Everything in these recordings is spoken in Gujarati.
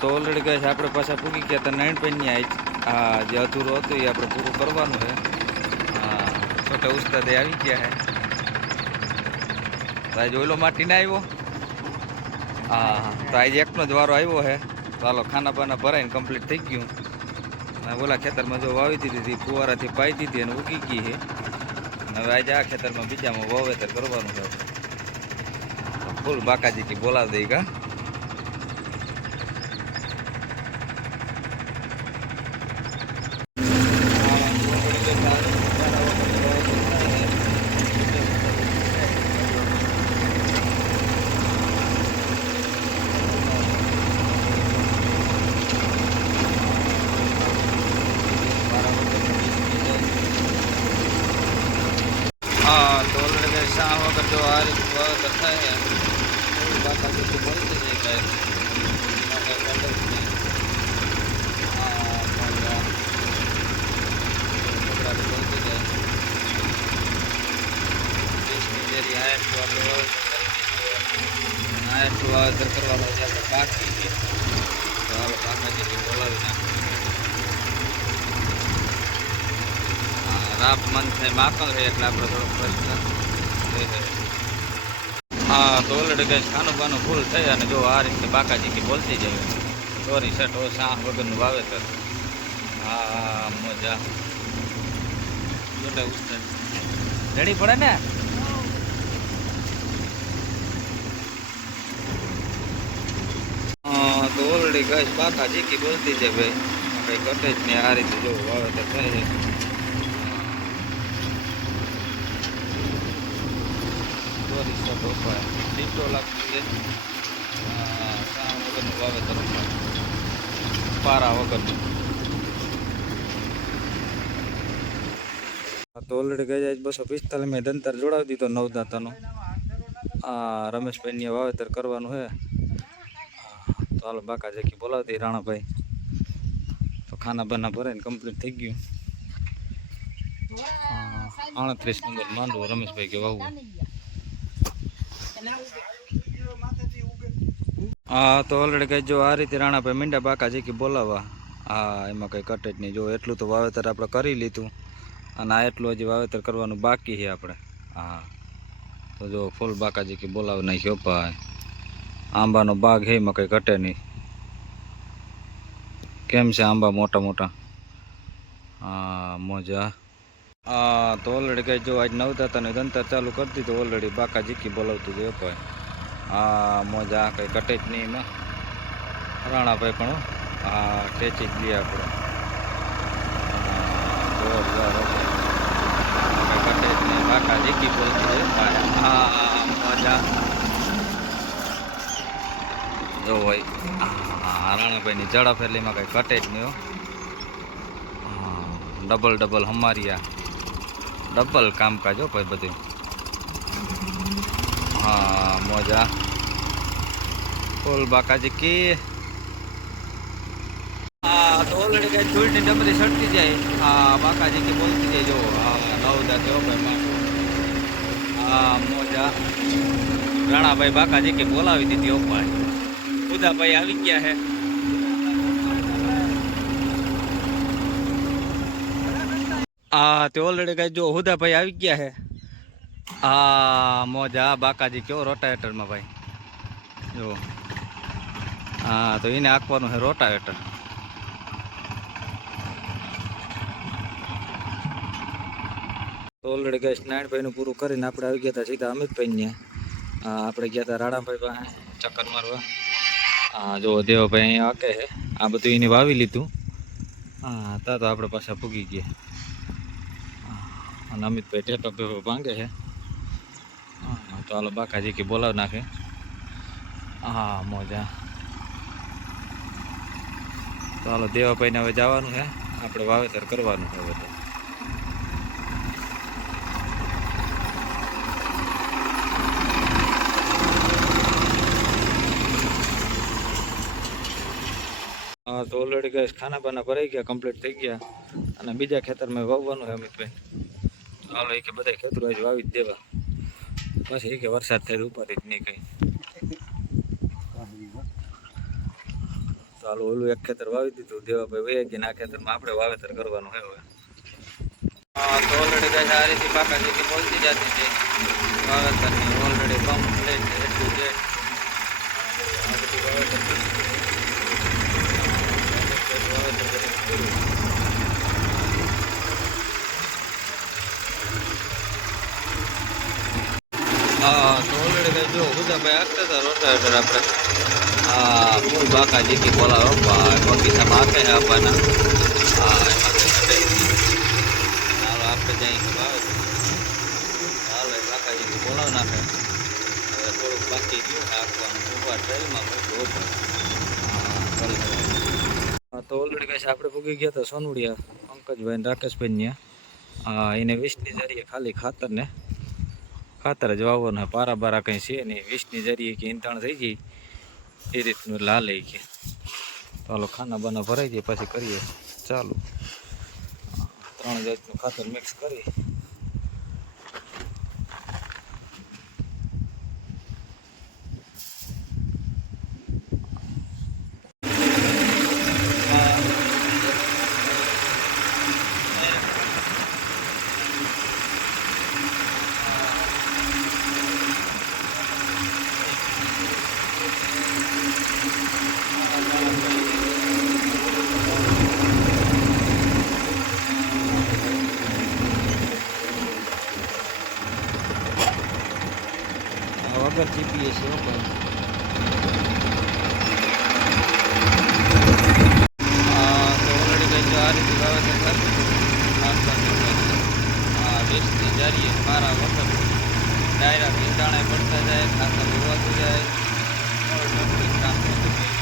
તો ઓલરેડી ગઈ આપણે પાછા પૂગી ગયા હતા નાનપણની આ જે અધૂરું હતું એ આપણે પૂરું કરવાનું છે. છોટા ઉસ્તાદે આવી ગયા છે. આજે ઓલો માટી ના આવ્યો. તો આજે એકનો જ વારો આવ્યો છે. તો હાલો ખાના બાના ભરાઈને કમ્પ્લીટ થઈ ગયું. ઓલા ખેતરમાં જો વાવી દીધી ફુવારાથી પાઈ દીધી અને ઉગી ગઈ છે. હવે આજે આ ખેતરમાં બીજામાં વાવેતર કરવાનું છે. ફૂલ બાકાજી કી બોલાવ દઈ કા. તો ઓલરેડી શા વગર જો આ રીતે વાવેતર થાય બાકાજી બોલતી જાય વાવેતર કરવાનો છે આપણે બાકી છે. તો હાલો બાકાજી બોલાવી નાખીએ. રાપ મન થાય માખણ છે એટલે આપણે થોડોક પ્રશ્ન. તો ઓલરેડી કઈ ખાનું બાનું ફૂલ થઈ અને જો આ રીતે બાકાજી બોલતી જાય ચોરી શર્ટ શાહ વગરનું વાવેતર. મજા રેડી પડે ને. તો ઓલરેડી ગઈ બાકાજી બોલતી જાય ભાઈ કઈ ઘટે જ નહીં. આ રીતે જો વાવેતર થાય છે. સીટો લાગતી છે વગરનું વાવેતર પારા વગરનું. તો ઓલરેડી ગઈ જાય 245 મેં દંતર જોડાવી દીધો નવદાતાનો. રમેશભાઈને વાવેતર કરવાનું છે. તો હાલો બાકાજી બોલાવી દઈ રાણાભાઈ. તો ખાના બાના ભરાઈને કમ્પ્લીટ થઈ ગયું. 38 નંબર માંડવો રમેશભાઈ કે વાવવું. તો ઓલરેડી કઈ જો આ રીતે રાણાભાઈ મીંડા બાકાજી બોલાવવા. એમાં કઈ કટે જ નહીં. જો એટલું તો વાવેતર આપણે કરી લીધું અને આ એટલું હજી વાવેતર કરવાનું બાકી છે આપણે. તો જો ફૂલ બાકાજી બોલાવી નાખ્યો ભાઈ. આંબાનો બાગ છે એમાં કઈ ઘટે નહીં. કેમ છે આંબા મોટા મોટા. મજા. તો ઓલરેડી કઈ જો આજ નવદાતાને દંતર ચાલુ કરી દીધું. ઓલરેડી બાકાજી બોલાવતું છે ભાઈ. મોજા કઈ કટે જ નહીં એમાં. રાણાભાઈ પણ ખેંચી જ લઈએ આપણે. જોરદાર કઈ કટે જ નહીં. બાકાજી બોલતી છે મોજા જો હોય. રાણાભાઈની ઝડપ એટલે એમાં કઈ કટે જ નહીં. ડબલ હમારિયા ડબલ કામકાજ હો ભાઈ બધું. મોજા ફૂલ બાકાજી તો ઓલરેડી કઈ ધૂળની ડબરી સડતી જાય. બાકાજી બોલતી જાય જો નવદા થયો ભાઈ. મોજા રાણાભાઈ બાકાજી બોલાવી દીધી. ઓ ભાઈ ઉદાભાઈ આવી ગયા છે. તે ઓલરેડી કઈ જો હુદાભાઈ આવી ગયા છે. મોજા બાકાજી કેવો રોટાવેટરમાં ભાઈ જો. તો એને આંકવાનું છે રોટાવેટર. તો ઓલરેડી ગઈ નારાયણભાઈનું પૂરું કરીને આપણે આવી ગયા હતા સીધા અમિતભાઈને. આપણે ગયા હતા રાણાભાઈ પાસે ચક્કર મારવા. જો દેવાભાઈ અહીંયા આકે છે. આ બધું એને વાવી લીધું. તો આપણે પાછા પૂગી ગયા. અને અમિતભાઈ ટેપા પેપા ભાંગે છે. તો હાલો બાકાજી બોલાવી નાખે. મોજા. તો હાલો દેવાભાઈને હવે જવાનું છે. આપણે વાવેતર કરવાનું છે હવે. તો ઓલરેડી ગેસ ખાના બાના ભરાઈ ગયા કમ્પ્લીટ થઈ ગયા. અને બીજા ખેતરમાં વાવવાનું છે અમિતભાઈ. હાલો એ કે બધા ખેતરો આજે વાવી જ દેવા. પછી એ કે વરસાદ થાય તો ઉપાધિ જ નહીં કઈ. તો તો હાલો ઓલું એક ખેતર વાવી દીધું દેવાભાઈ વહી ગયા, આ ખેતરમાં આપણે વાવેતર કરવાનું છે હવે. તો ઓલરેડી ગાય આ રીતે પાકા જેથી બોલતી જતી છે વાવેતરની ઓલરેડી કમ્પ્લીટ એટલું છે આ બધું વાવેતર હા તો ઓલરેડી ગાય જો બુધાભાઈ આપતા હતા રોટાવેટર આપણે ફૂલ બાકા જેથી બોલાવો બગીચામાં આપે છે આપવાના. હા એમાં હાલો આપણે જઈ વાવે હાલો બાકાજી બોલાવ નાખે. હવે થોડુંક બાકી ગયું ને આપવાનું ઉભા ટ્રેલમાં બધું ઓછું. તો ઓલરેડી કઈ આપણે ભૂગી ગયા હતા સોનુડિયા પંકજભાઈ ને રાકેશભાઈ ત્યાં એને 20ની જરીએ ખાલી ખાતર જ વાવવાના, પારા બારા કંઈ છે નહીં. 20ની જરીએ કે ઈંધણ થઈ ગઈ એ રીતનું લાલે કે તો હાલો ખાના બાના ભરાઈ જાય પછી કરીએ ચાલુ. 3 જાતનું ખાતર મિક્સ કરી વગર જીપીએસ તો ઓલરેડી કઈ આ રીતે વાવેતર કરતું 20ની જરીએ મારા વખત ડાયરા પીંડાણે પડતા જાય, ખાતર ઉવાતું જાય, કામ થતું જાય.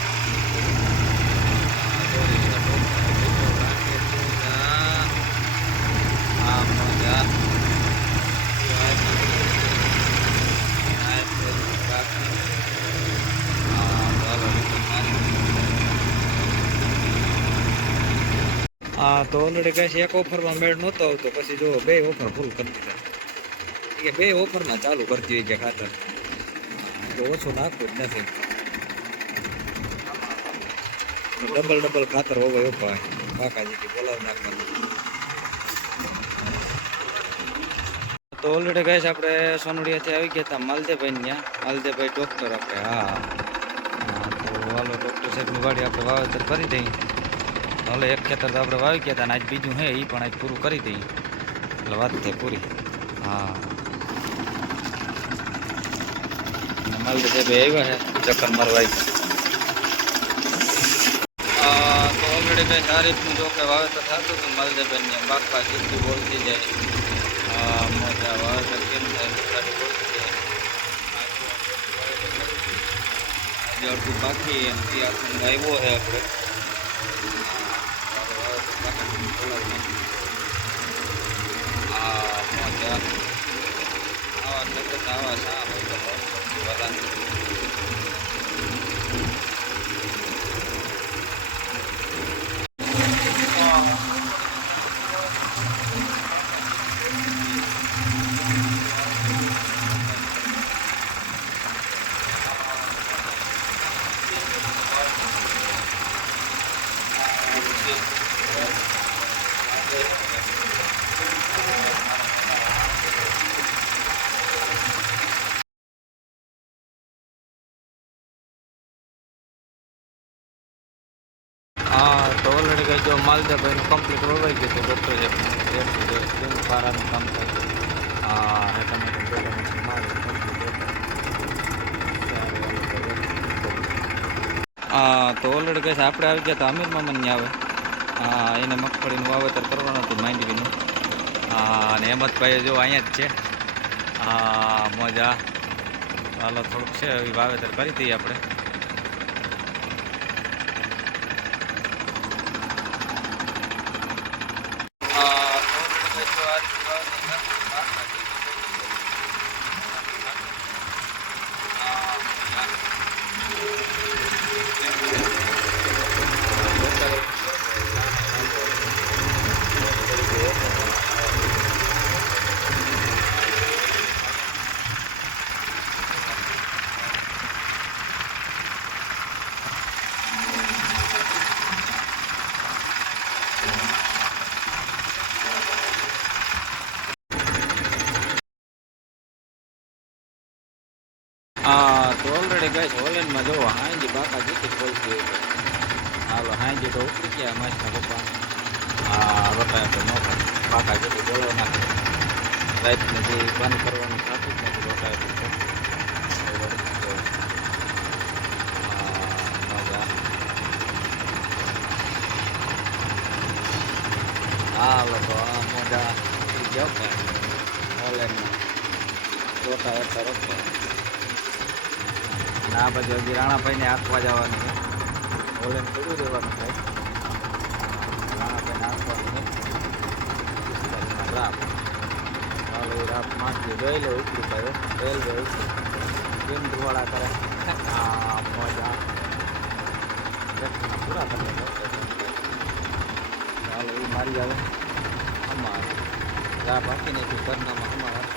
હા તો ઓલરેડી કહે છે એક ઓફરમાં મેળ નહોતો આવતો, પછી જો 2 ઓફર ફૂલ કરી દીધા કે 2 ઓફરમાં ચાલુ કરતી હોય કે ખાતર તો ઓછું નાખવું જ નથી. ડબલ ખાતર હોવો ઉપાય કાકાજી બોલાવ નાખવાનું. તો ઓલરેડી કહે છે આપણે સોનડિયાથી આવી ગયા હતા માલદેભાઈ ત્યાં, માલદેભાઈ ડૉક્ટર આપણે. હા તો હાલો ડૉક્ટર સાહેબની વાડી આપણે વાવેતર કરી દઈએ. હાલો એક ખેતર તો આપણે વાવી ગયા હતા ને આજ બીજું છે એ પણ આજ પૂરું કરી દઈએ એટલે વાત થાય પૂરી. હા માલદેભાઈ આવ્યા છે ચક્કર મારવા. તો ઓલરેડી કંઈ તારીફનું જો કે વાવેતર થતું હતું માલદેભાઈને બાપા જેટલી બોલતી જાય મજા વાવેતર કેમ થાય ગુજરાતી બોલતી જાય. આજે અડધું બાકી એમથી આપણને આવ્યો છે આપણે મજા આવા નગર આવા શા હા તો ઓલરેડી કઈ જો માલદેભાઈનું કમ્પ્લીટ રોવાઈ ગયું હતું ડૉક્ટર સાહેબ પારાનું કામ થાય. હા તો ઓલરેડી કહે છે આપણે આવી ગયા હતા અમીર મામા ને આવે. હા એને મગફળીનું વાવેતર કરવાનું હતું માંડવીનું. હા અને હેમંતભાઈ જો અહીંયા જ છે. હા મજા હાલો થોડુંક છે એ વાવેતર કરી દઈએ આપણે. ઉપડી ઉપર હાલો હાંજી તો ઉપડી ગયા મસ્તના પપ્પા આ રોટા તો નો બાકા જેટલું બોલાવ નાખે રાતને જે બંધ કરવાનું થતું જ નથી રોટા હાલો તો આ મોજા જાવ ને ઓનલાઈનમાં રોટા એટલા રોકતા અને આ બાજુ હજી રાણાભાઈને આંકવા જવાનું છે ઓનલાઈન થોડું રહેવાનું થાય રાણાભાઈને આંકવાનું છે રાપ ચાલો એ રાપ માંગી રેલવે ઉપડી પાયો રેલવે ઉપડી કેમ ધુવાડા કરે આ મોજા પૂરા કરી ચાલો એ મારી આવે અમારા રાહ બાકી નથી કરનામાં અમારા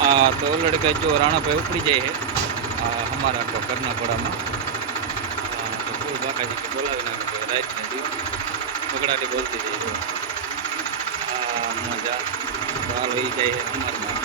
હા તો લડકા જો રાણાભાઈ ઉપડી જાય છે અમારા આખો કરનાપડામાં તો ફૂલ બાકાજી કે બોલાવી નાખે રાતને દિવસ બગડાટી બોલતી જાય જો આ મજા ચાલો એ જાય છે અમારમાં